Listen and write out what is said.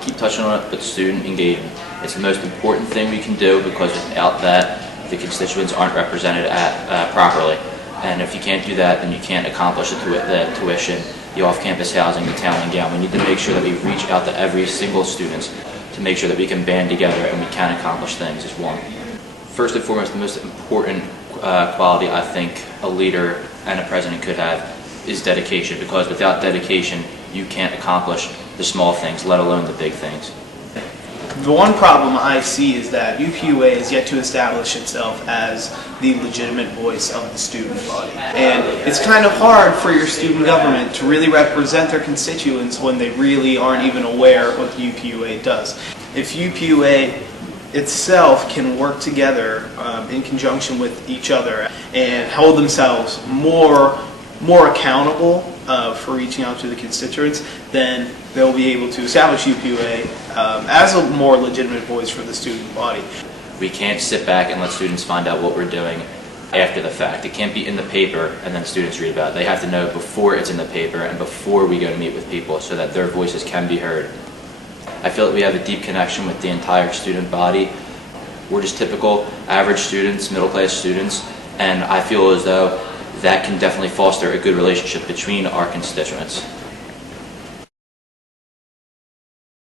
keep touching on it, but student engagement. It's the most important thing we can do, because without that, the constituents aren't represented properly. And if you can't do that, then you can't accomplish the tuition, the off-campus housing, the town and gown. We need to make sure that we reach out to every single student to make sure that we can band together and we can accomplish things as one. First and foremost, the most important quality I think a leader and a president could have is dedication, because without dedication, you can't accomplish the small things, let alone the big things. The one problem I see is that UPUA is yet to establish itself as the legitimate voice of the student body. And it's kind of hard for your student government to really represent their constituents when they really aren't even aware of what the UPUA does. If UPUA itself can work together in conjunction with each other and hold themselves more accountable for reaching out to the constituents, then they'll be able to establish UPUA as a more legitimate voice for the student body. We can't sit back and let students find out what we're doing after the fact. It can't be in the paper and then students read about it. They have to know before it's in the paper and before we go to meet with people, so that their voices can be heard. I feel that we have a deep connection with the entire student body. We're just typical average students, middle-class students, and I feel as though that can definitely foster a good relationship between our constituents.